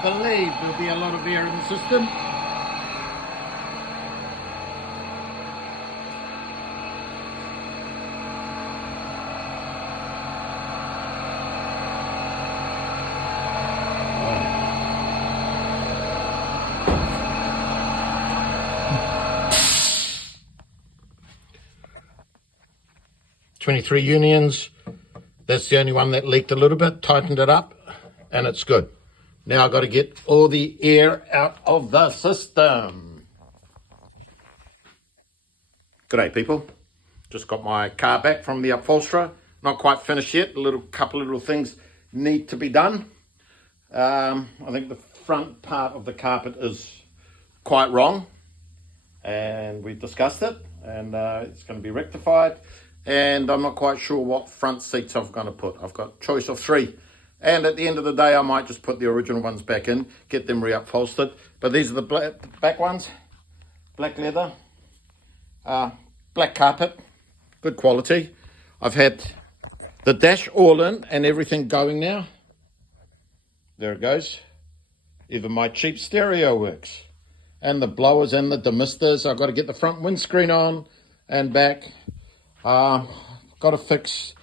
I believe there'll be a lot of air in the system. "23 unions. That's the only one that leaked a little bit, tightened it up, and it's good. Now I've got to get all the air out of the system." G'day people. Just got my car back from the upholsterer. Not quite finished yet. Couple of little things need to be done. I think the front part of the carpet is quite wrong, and we discussed it, and it's going to be rectified. And I'm not quite sure what front seats I'm going to put. I've got choice of 3, and at the end of the day I might just put the original ones back in, get them re-upholstered. But these are the back ones, black leather, black carpet, good quality. I've had the dash all in and everything going now. There it goes. Even my cheap stereo works, and the blowers and the demisters. I've got to get the front windscreen on and back. Got to fix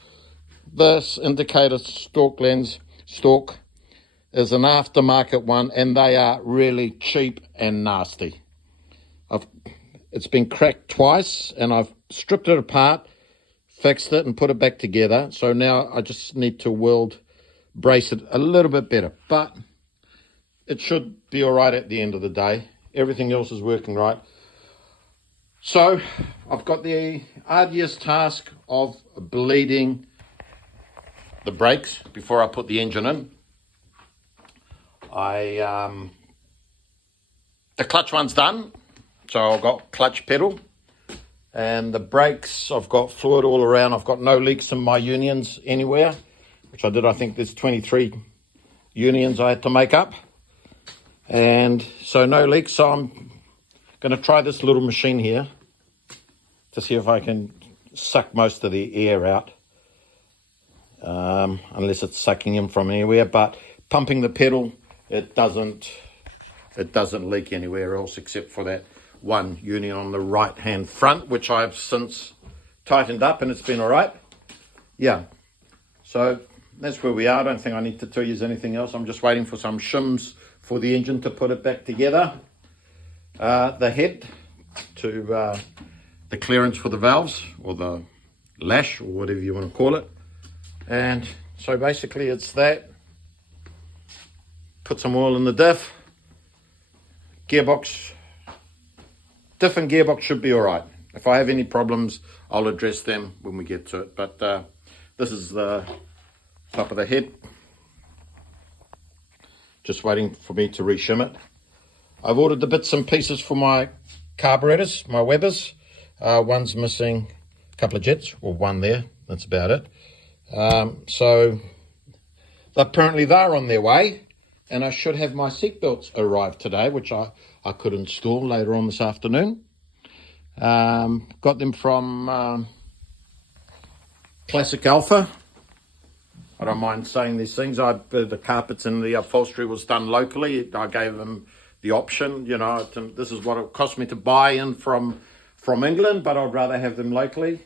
this indicator stalk lens. Stalk is an aftermarket one, and they are really cheap and nasty. It's been cracked twice, and I've stripped it apart, fixed it, and put it back together. So now I just need to brace it a little bit better, but it should be all right at the end of the day. Everything else is working right. So I've got the arduous task of bleeding the brakes before I put the engine in. The clutch one's done, so I've got clutch pedal, and the brakes, I've got fluid all around. I've got no leaks in my unions anywhere, which I did. I think there's 23 unions I had to make up, and so no leaks. So I'm going to try this little machine here to see if I can suck most of the air out, unless it's sucking in from anywhere. But pumping the pedal, it doesn't leak anywhere else except for that one union on the right hand front, which I've since tightened up, and it's been all right. Yeah, so that's where we are. I don't think I need to tell you anything else. I'm just waiting for some shims for the engine to put it back together. The head to the clearance for the valves, or the lash, or whatever you want to call it. And so basically it's that. Put some oil in the diff. Gearbox, diff and gearbox should be all right. If I have any problems, I'll address them when we get to it. But this is the top of the head. Just waiting for me to reshim it. I've ordered the bits and pieces for my carburetors, my Webers. One's missing a couple of jets, or one there, that's about it. So apparently they're on their way, and I should have my seatbelts arrive today, which I could install later on this afternoon. Got them from Classic Alfa. I don't mind saying these things. The carpets and the upholstery was done locally. I gave them the option, this is what it cost me to buy in from England, but I'd rather have them locally.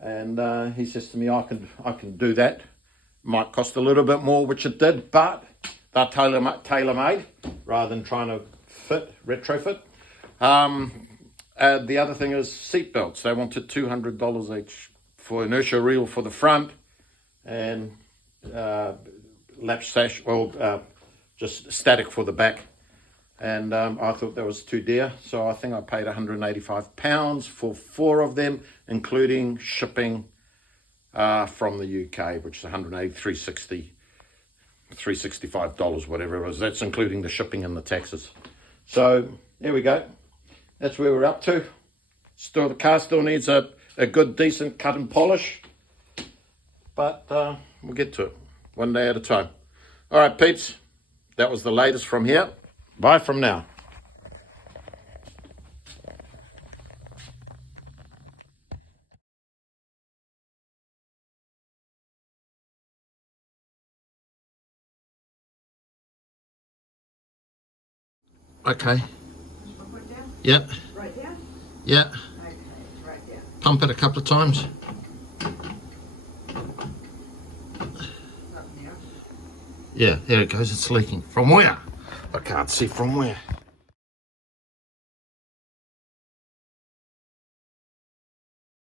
And he says to me, I can do that. Might cost a little bit more, which it did, but they're tailor-made rather than trying to retrofit. The other thing is seat belts. They wanted $200 each for inertia reel for the front, and latch sash, just static for the back. And I thought that was too dear, so I think I paid £185 for 4 of them, including shipping from the UK, which is $365, whatever it was. That's including the shipping and the taxes. So there we go. That's where we're up to. The car still needs a good, decent cut and polish, but we'll get to it one day at a time. All right, peeps, that was the latest from here. Bye from now. Okay. Push my foot down? Yep. Right down? Yeah. Okay, it's right down. Pump it a couple of times. Up now. Yeah, there it goes. It's leaking. From where? I can't see from where.